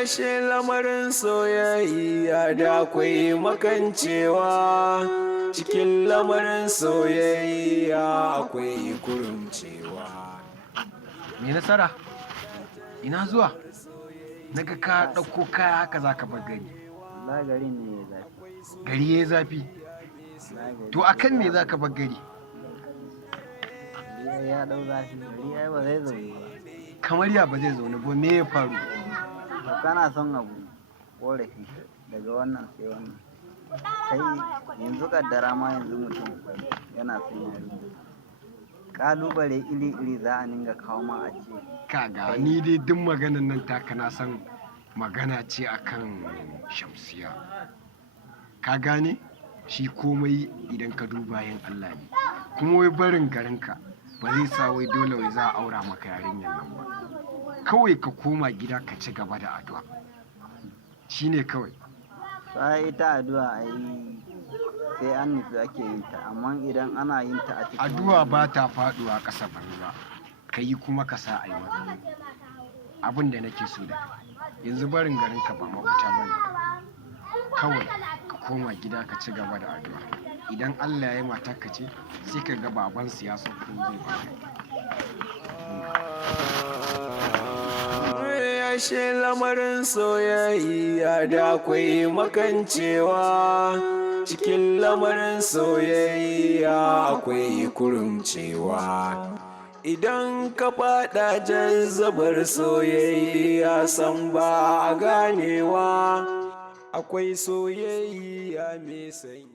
Ashe lamarin soyayya da akwai makancewa, cikin lamarin soyayya akwai kurumcewa. Me nasara? Ina zuwa? Naga ka ɗauko kaya haka za ka bar gari. Wallahi gari ne ya zafi. Gari ya zafi? To akan me za ka bar gari? Gari ya ɗau zafi, gari ya ba zai zaune ba. Kamar ya ba zai zaune ba, me ya faru? To kana son abu ƙorafi daga wannan sai wannan. Kai yanzu kaddara ma yanzu mutum yana son yarinya. Ƙalubale iri-iri za a ninga kawo ma a ce. Kaga ni dai duk maganan nan taka na san magana ce akan Shamsiya. Ka gane? Shi komai idan ka duba yin Allah ne. Kuma wai barin garinka ba zai sa wai dole wai za a aura maka yarinyar nan ba. Kawai ka koma gida ka ci gaba da addu'a. Shi ne kawai. Sai ita addu'a ai sai an nufi ake yin ta, amma idan ana yin ta a cikin Addu'a ba ta faɗuwa ƙasa banza. Ka yi kuma ka sa a yi maka. Abin da nake so da yanzu barin garinka ba mafita ba ne. Kawai ka koma gida ka ci gaba da addu'a. Idan Allah ya yi matarka ce sai ka ga baban siyasa ko zai ba. Ashe lamarin soyayya da akwai makancewa, cikin lamarin soyayya akwai kurumcewa. Idan ka faɗa jazzabar soyayya san ba a ganewa, akwai soyayya mai sanyi.